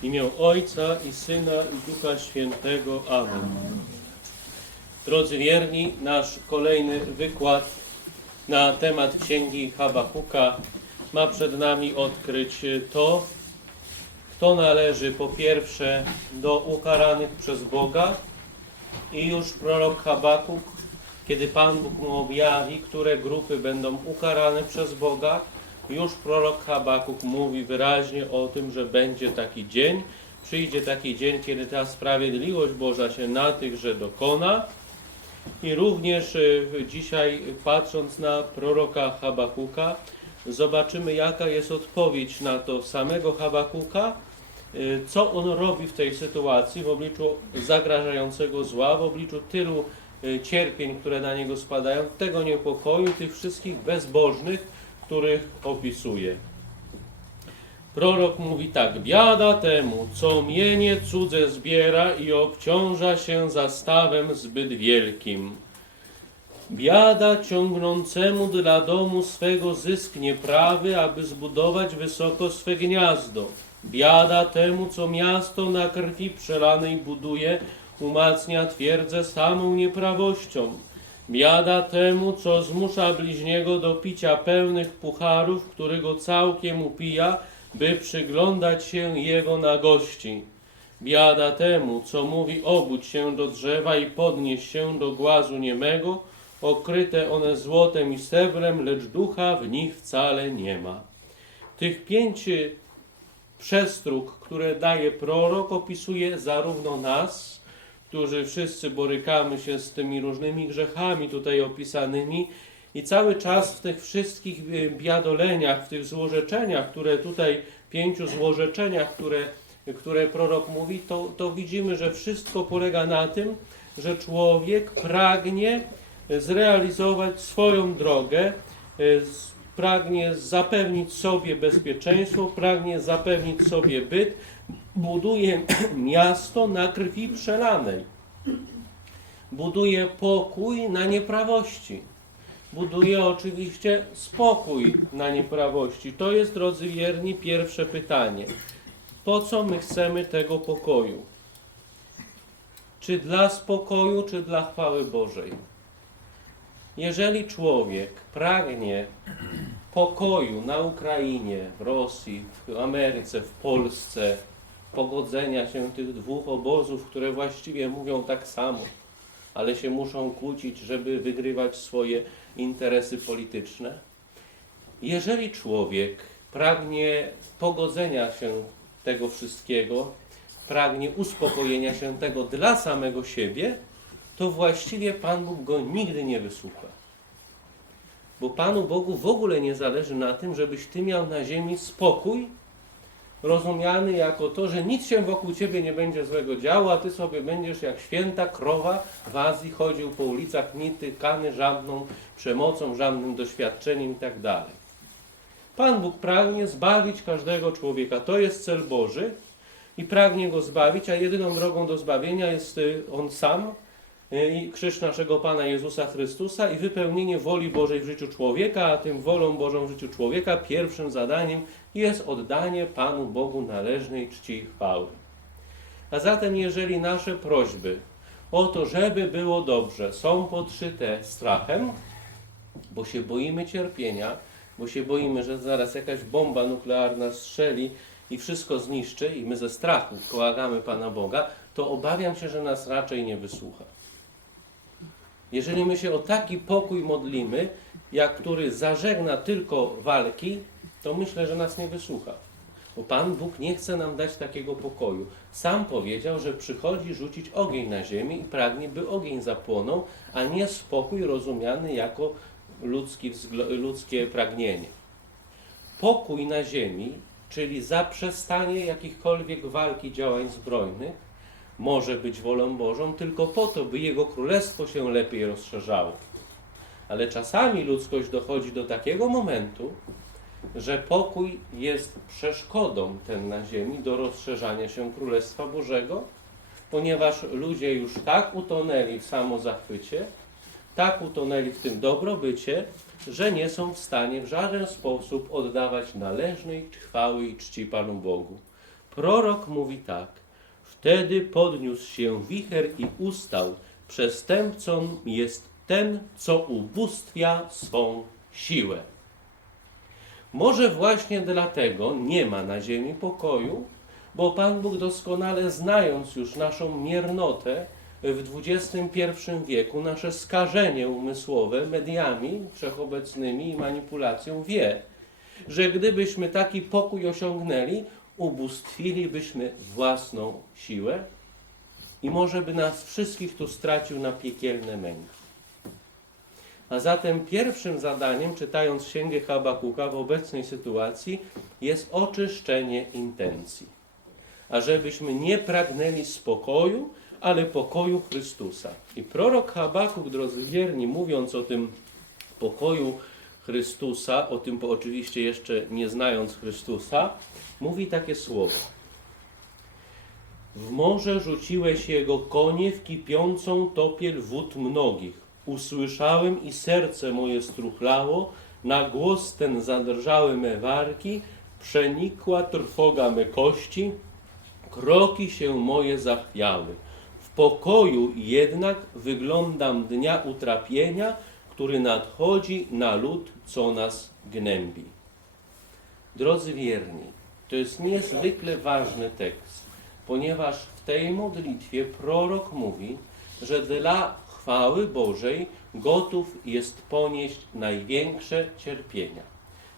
W imię Ojca i Syna i Ducha Świętego. Amen. Drodzy wierni, nasz kolejny wykład na temat Księgi Habakuka ma przed nami odkryć to, kto należy po pierwsze do ukaranych przez Boga i już prorok Habakuk, kiedy Pan Bóg mu objawi, które grupy będą ukarane przez Boga, już prorok Habakuk mówi wyraźnie o tym, że będzie taki dzień, przyjdzie taki dzień, kiedy ta sprawiedliwość Boża się na tychże dokona. I również y, dzisiaj, patrząc na proroka Habakuka, zobaczymy, jaka jest odpowiedź na to samego Habakuka, y, co on robi w tej sytuacji w obliczu zagrażającego zła, w obliczu tylu y, cierpień, które na niego spadają, tego niepokoju, tych wszystkich bezbożnych, których opisuje. Prorok mówi tak: Biada temu, co mienie cudze zbiera i obciąża się zastawem zbyt wielkim. Biada ciągnącemu dla domu swego zysk nieprawy, aby zbudować wysoko swe gniazdo. Biada temu, co miasto na krwi przelanej buduje, umacnia twierdzę samą nieprawością. Biada temu, co zmusza bliźniego do picia pełnych pucharów, którego całkiem upija, by przyglądać się jego nagości. Biada temu, co mówi obudź się do drzewa i podnieś się do głazu niemego, okryte one złotem i srebrem, lecz ducha w nich wcale nie ma. Tych pięć przestróg, które daje prorok, opisuje zarówno nas, którzy wszyscy borykamy się z tymi różnymi grzechami tutaj opisanymi i cały czas w tych wszystkich y, biadoleniach, w tych złorzeczeniach, które tutaj, pięciu złorzeczeniach, które, które prorok mówi, to, to widzimy, że wszystko polega na tym, że człowiek pragnie zrealizować swoją drogę, z- pragnie zapewnić sobie bezpieczeństwo, pragnie zapewnić sobie byt, buduje miasto na krwi przelanej. Buduje pokój na nieprawości. Buduje oczywiście spokój na nieprawości. To jest, drodzy wierni, pierwsze pytanie. Po co my chcemy tego pokoju? Czy dla spokoju, czy dla chwały Bożej? Jeżeli człowiek pragnie pokoju na Ukrainie, w Rosji, w Ameryce, w Polsce, pogodzenia się tych dwóch obozów, które właściwie mówią tak samo, ale się muszą kłócić, żeby wygrywać swoje interesy polityczne. Jeżeli człowiek pragnie pogodzenia się tego wszystkiego, pragnie uspokojenia się tego dla samego siebie, to właściwie Pan Bóg go nigdy nie wysłucha. Bo Panu Bogu w ogóle nie zależy na tym, żebyś Ty miał na ziemi spokój, rozumiany jako to, że nic się wokół Ciebie nie będzie złego działo, a Ty sobie będziesz jak święta krowa w Azji chodził po ulicach nietykany żadną przemocą, żadnym doświadczeniem i tak. Pan Bóg pragnie zbawić każdego człowieka. To jest cel Boży i pragnie go zbawić, a jedyną drogą do zbawienia jest y, On sam i krzyż naszego Pana Jezusa Chrystusa i wypełnienie woli Bożej w życiu człowieka, a tym wolą Bożą w życiu człowieka pierwszym zadaniem jest oddanie Panu Bogu należnej czci i chwały. A zatem, jeżeli nasze prośby o to, żeby było dobrze, są podszyte strachem, bo się boimy cierpienia, bo się boimy, że zaraz jakaś bomba nuklearna strzeli i wszystko zniszczy, i my ze strachu kołagamy Pana Boga, to obawiam się, że nas raczej nie wysłucha. Jeżeli my się o taki pokój modlimy, jak który zażegna tylko walki, to myślę, że nas nie wysłucha. Bo Pan Bóg nie chce nam dać takiego pokoju. Sam powiedział, że przychodzi rzucić ogień na ziemię i pragnie, by ogień zapłonął, a nie spokój rozumiany jako ludzki ludzkie pragnienie. Pokój na ziemi, czyli zaprzestanie jakichkolwiek walki działań zbrojnych, może być wolą Bożą tylko po to, by Jego królestwo się lepiej rozszerzało. Ale czasami ludzkość dochodzi do takiego momentu, że pokój jest przeszkodą ten na ziemi do rozszerzania się Królestwa Bożego, ponieważ ludzie już tak utonęli w samozachwycie, tak utonęli w tym dobrobycie, że nie są w stanie w żaden sposób oddawać należnej chwały i czci Panu Bogu. Prorok mówi tak. Wtedy podniósł się wicher i ustał. Przestępcą jest ten, co ubóstwia swą siłę. Może właśnie dlatego nie ma na ziemi pokoju, bo Pan Bóg doskonale znając już naszą miernotę w XXI wieku, nasze skażenie umysłowe mediami wszechobecnymi i manipulacją wie, że gdybyśmy taki pokój osiągnęli, ubóstwilibyśmy własną siłę i może by nas wszystkich tu stracił na piekielne męki. A zatem pierwszym zadaniem, czytając Księgę Habakuka w obecnej sytuacji, jest oczyszczenie intencji. Ażebyśmy nie pragnęli spokoju, ale pokoju Chrystusa. I prorok Habakuk, drodzy wierni, mówiąc o tym pokoju Chrystusa, o tym oczywiście jeszcze nie znając Chrystusa, mówi takie słowa. W morze rzuciłeś jego konie w kipiącą topiel wód mnogich. Usłyszałem i serce moje struchlało, na głos ten zadrżały me warki, przenikła trwoga me kości, kroki się moje zachwiały. W pokoju jednak wyglądam dnia utrapienia, który nadchodzi na lud, co nas gnębi. Drodzy wierni, to jest niezwykle ważny tekst, ponieważ w tej modlitwie prorok mówi, że dla chwały Bożej gotów jest ponieść największe cierpienia.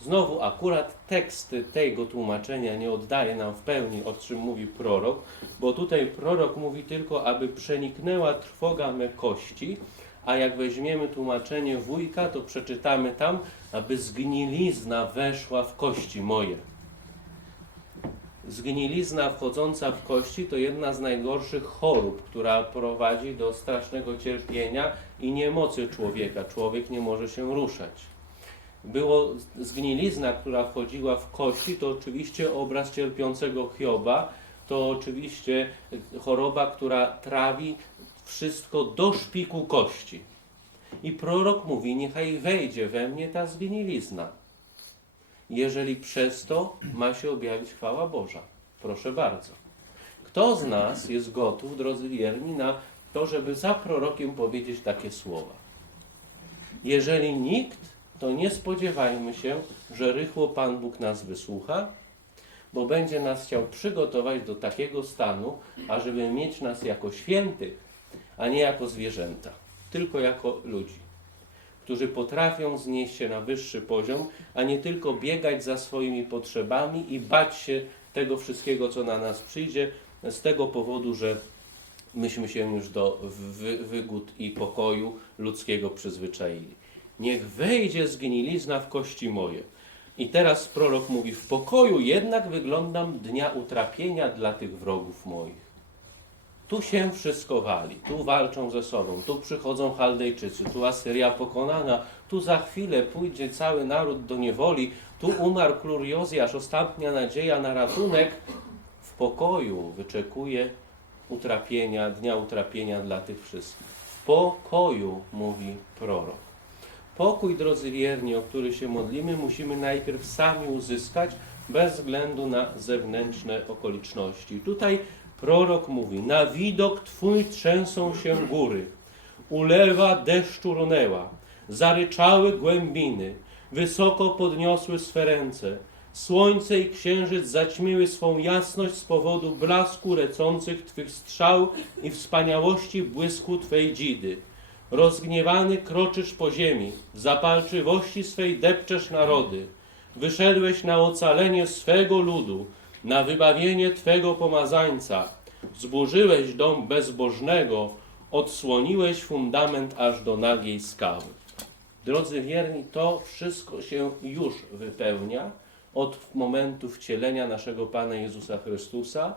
Znowu akurat tekst tego tłumaczenia nie oddaje nam w pełni, o czym mówi prorok, bo tutaj prorok mówi tylko, aby przeniknęła trwoga me kości, a jak weźmiemy tłumaczenie wujka, to przeczytamy tam, aby zgnilizna weszła w kości moje. Zgnilizna wchodząca w kości to jedna z najgorszych chorób, która prowadzi do strasznego cierpienia i niemocy człowieka. Człowiek nie może się ruszać. Było zgnilizna, która wchodziła w kości, to oczywiście obraz cierpiącego Hioba, to oczywiście choroba, która trawi wszystko do szpiku kości. I prorok mówi, niechaj wejdzie we mnie ta zgnilizna jeżeli przez to ma się objawić chwała Boża. Proszę bardzo. Kto z nas jest gotów, drodzy wierni, na to, żeby za prorokiem powiedzieć takie słowa? Jeżeli nikt, to nie spodziewajmy się, że rychło Pan Bóg nas wysłucha, bo będzie nas chciał przygotować do takiego stanu, ażeby mieć nas jako świętych, a nie jako zwierzęta, tylko jako ludzi którzy potrafią znieść się na wyższy poziom, a nie tylko biegać za swoimi potrzebami i bać się tego wszystkiego, co na nas przyjdzie, z tego powodu, że myśmy się już do wy, wygód i pokoju ludzkiego przyzwyczaili. Niech wejdzie zgnilizna w kości moje. I teraz prorok mówi, w pokoju jednak wyglądam dnia utrapienia dla tych wrogów moich. Tu się wszystko wali, tu walczą ze sobą, tu przychodzą Chaldejczycy, tu Asyria pokonana, tu za chwilę pójdzie cały naród do niewoli, tu umarł król Jozjasz, ostatnia nadzieja na ratunek. W pokoju wyczekuje utrapienia, dnia utrapienia dla tych wszystkich. W pokoju, mówi prorok. Pokój, drodzy wierni, o który się modlimy, musimy najpierw sami uzyskać, bez względu na zewnętrzne okoliczności. Tutaj prorok mówi: Na widok twój trzęsą się góry, ulewa deszczu runęła, zaryczały głębiny, wysoko podniosły swe ręce. Słońce i księżyc zaćmiły swą jasność z powodu blasku lecących Twych strzał i wspaniałości błysku Twej dzidy. Rozgniewany kroczysz po ziemi, w zapalczywości swej depczesz narody. Wyszedłeś na ocalenie swego ludu, na wybawienie Twego pomazańca. Zburzyłeś dom bezbożnego, odsłoniłeś fundament aż do nagiej skały. Drodzy wierni, to wszystko się już wypełnia od momentu wcielenia naszego Pana Jezusa Chrystusa,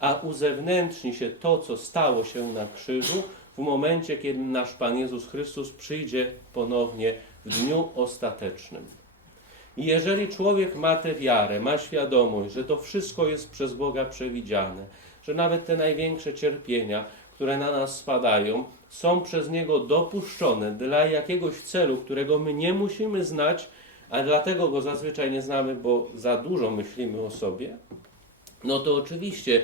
a uzewnętrzni się to, co stało się na krzyżu, w momencie, kiedy nasz Pan Jezus Chrystus przyjdzie ponownie w dniu ostatecznym. I jeżeli człowiek ma tę wiarę, ma świadomość, że to wszystko jest przez Boga przewidziane, że nawet te największe cierpienia, które na nas spadają, są przez Niego dopuszczone dla jakiegoś celu, którego my nie musimy znać, a dlatego go zazwyczaj nie znamy, bo za dużo myślimy o sobie, no to oczywiście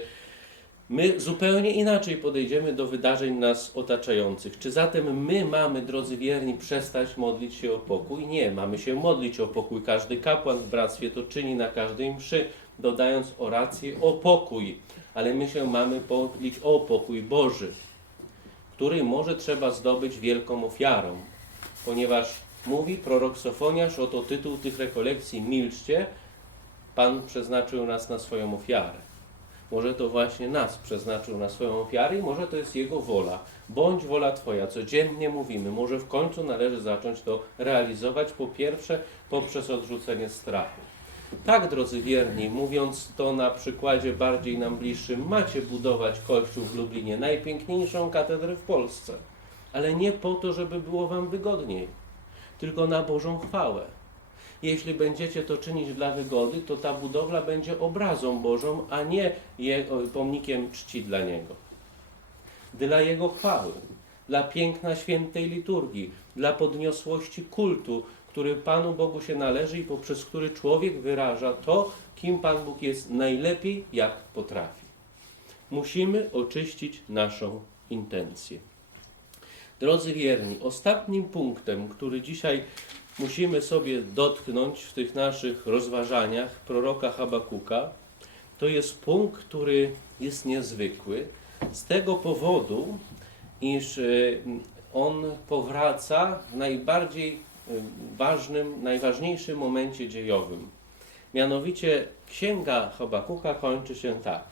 my zupełnie inaczej podejdziemy do wydarzeń nas otaczających. Czy zatem my mamy, drodzy wierni, przestać modlić się o pokój? Nie, mamy się modlić o pokój. Każdy kapłan w bractwie to czyni na każdej mszy, dodając orację o pokój. Ale my się mamy modlić o pokój Boży, który może trzeba zdobyć wielką ofiarą. Ponieważ mówi prorok Sofoniasz, oto tytuł tych rekolekcji, milczcie, Pan przeznaczył nas na swoją ofiarę. Może to właśnie nas przeznaczył na swoją ofiarę i może to jest Jego wola. Bądź wola Twoja, codziennie mówimy. Może w końcu należy zacząć to realizować, po pierwsze poprzez odrzucenie strachu. Tak, drodzy wierni, mówiąc to na przykładzie bardziej nam bliższym, macie budować kościół w Lublinie, najpiękniejszą katedrę w Polsce, ale nie po to, żeby było Wam wygodniej, tylko na Bożą chwałę. Jeśli będziecie to czynić dla wygody, to ta budowla będzie obrazą Bożą, a nie pomnikiem czci dla Niego. Dla Jego chwały, dla piękna świętej liturgii, dla podniosłości kultu, który Panu Bogu się należy i poprzez który człowiek wyraża to, kim Pan Bóg jest najlepiej, jak potrafi. Musimy oczyścić naszą intencję. Drodzy wierni, ostatnim punktem, który dzisiaj musimy sobie dotknąć w tych naszych rozważaniach proroka Habakuka, to jest punkt, który jest niezwykły z tego powodu, iż y, on powraca w najbardziej y, ważnym, najważniejszym momencie dziejowym. Mianowicie księga Habakuka kończy się tak.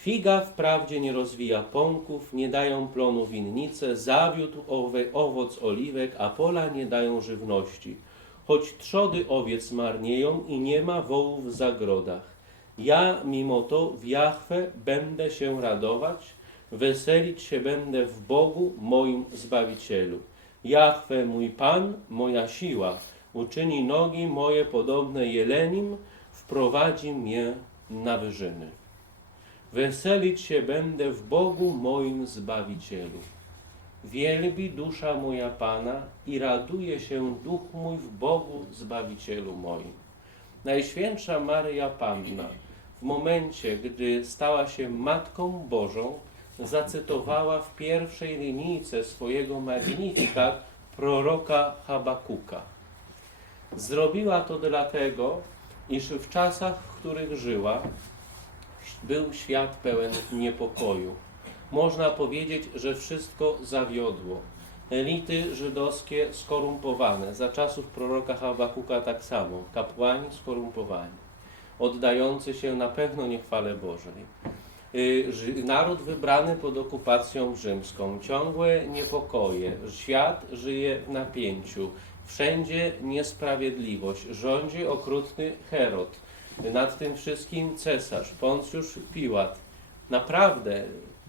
Figa wprawdzie nie rozwija pąków, nie dają plonu winnice, zawiódł owe, owoc oliwek, a pola nie dają żywności. Choć trzody owiec marnieją i nie ma wołów w zagrodach. Ja mimo to w Jahwe będę się radować, weselić się będę w Bogu, moim Zbawicielu. Jahwe mój Pan, moja siła, uczyni nogi moje podobne jelenim, wprowadzi mnie na wyżyny. Weselić się będę w Bogu moim Zbawicielu. Wielbi dusza moja Pana i raduje się duch mój w Bogu Zbawicielu moim. Najświętsza Maryja Panna w momencie, gdy stała się Matką Bożą, zacytowała w pierwszej linijce swojego Magnificat proroka Habakuka. Zrobiła to dlatego, iż w czasach, w których żyła, był świat pełen niepokoju. Można powiedzieć, że wszystko zawiodło. Elity żydowskie skorumpowane, za czasów proroka Habakuka tak samo, kapłani skorumpowani, oddający się na pewno niechwale Bożej. Y, Naród wybrany pod okupacją rzymską, ciągłe niepokoje, świat żyje w napięciu, wszędzie niesprawiedliwość, rządzi okrutny Herod, nad tym wszystkim cesarz, Poncjusz Piłat. Naprawdę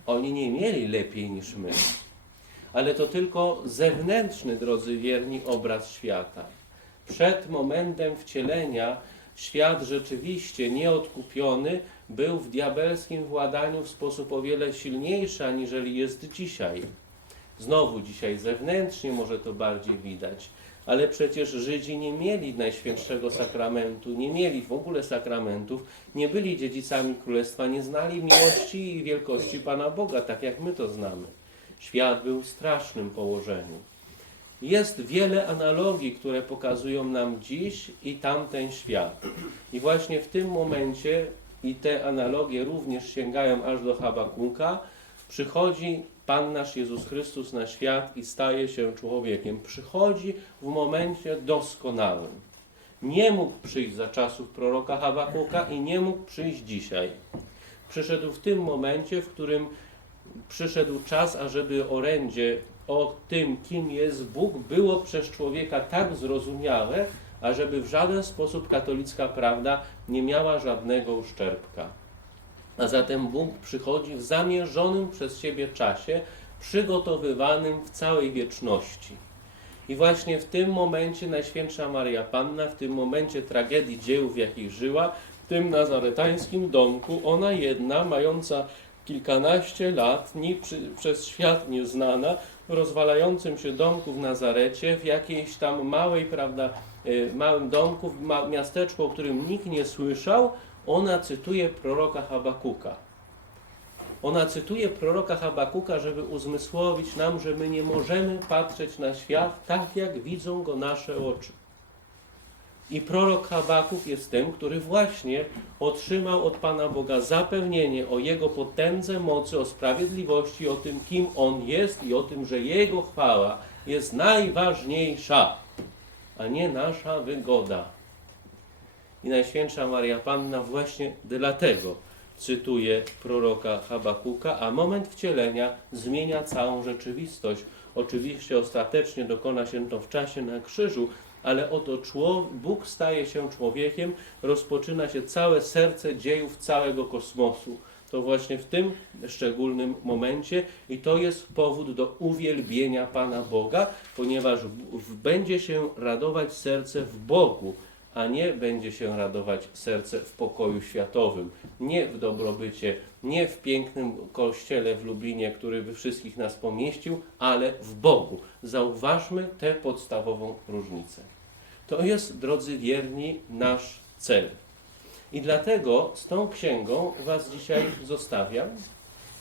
oni nie mieli lepiej niż my. Ale to tylko zewnętrzny, drodzy wierni, obraz świata. Przed momentem wcielenia świat rzeczywiście nieodkupiony był w diabelskim władaniu w sposób o wiele silniejszy, aniżeli jest dzisiaj. Znowu dzisiaj zewnętrznie może to bardziej widać, ale przecież Żydzi nie mieli Najświętszego Sakramentu, nie mieli w ogóle sakramentów, nie byli dziedzicami Królestwa, nie znali miłości i wielkości Pana Boga, tak jak my to znamy. Świat był w strasznym położeniu. Jest wiele analogii, które pokazują nam dziś i tamten świat. I właśnie w tym momencie, i te analogie również sięgają aż do Habakuka, przychodzi Pan nasz Jezus Chrystus na świat i staje się człowiekiem. Przychodzi w momencie doskonałym. Nie mógł przyjść za czasów proroka Habakuka i nie mógł przyjść dzisiaj. Przyszedł w tym momencie, w którym przyszedł czas, ażeby orędzie o tym, kim jest Bóg, było przez człowieka tak zrozumiałe, ażeby w żaden sposób katolicka prawda nie miała żadnego uszczerbka. A zatem Bóg przychodzi w zamierzonym przez siebie czasie, przygotowywanym w całej wieczności. I właśnie w tym momencie Najświętsza Maria Panna, w tym momencie tragedii dziejów, w jakich żyła, w tym nazaretańskim domku, ona jedna, mająca kilkanaście lat, ni przy, przez świat nieznana, w rozwalającym się domku w Nazarecie, w jakiejś tam małej, prawda, y, małym domku, w ma, miasteczku, o którym nikt nie słyszał, ona cytuje proroka Habakuka. Ona cytuje proroka Habakuka, żeby uzmysłowić nam, że my nie możemy patrzeć na świat tak, jak widzą go nasze oczy. I prorok Habakuk jest tym, który właśnie otrzymał od Pana Boga zapewnienie o Jego potędze, mocy, o sprawiedliwości, o tym, kim On jest i o tym, że Jego chwała jest najważniejsza, a nie nasza wygoda. I Najświętsza Maria Panna właśnie dlatego cytuje proroka Habakuka, a moment wcielenia zmienia całą rzeczywistość. Oczywiście ostatecznie dokona się to w czasie na krzyżu, ale oto Bóg staje się człowiekiem, rozpoczyna się całe serce dziejów całego kosmosu. To właśnie w tym szczególnym momencie i to jest powód do uwielbienia Pana Boga, ponieważ będzie się radować serce w Bogu, a nie będzie się radować serce w pokoju światowym, nie w dobrobycie, nie w pięknym kościele w Lublinie, który by wszystkich nas pomieścił, ale w Bogu. Zauważmy tę podstawową różnicę. To jest, drodzy wierni, nasz cel. I dlatego z tą księgą Was dzisiaj zostawiam.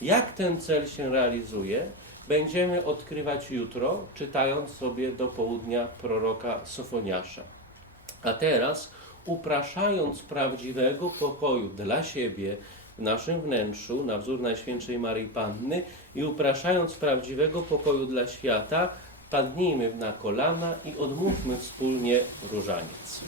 Jak ten cel się realizuje, będziemy odkrywać jutro, czytając sobie do południa proroka Sofoniasza. A teraz, upraszając prawdziwego pokoju dla siebie w naszym wnętrzu, na wzór Najświętszej Maryi Panny, i upraszając prawdziwego pokoju dla świata, padnijmy na kolana i odmówmy wspólnie różaniec.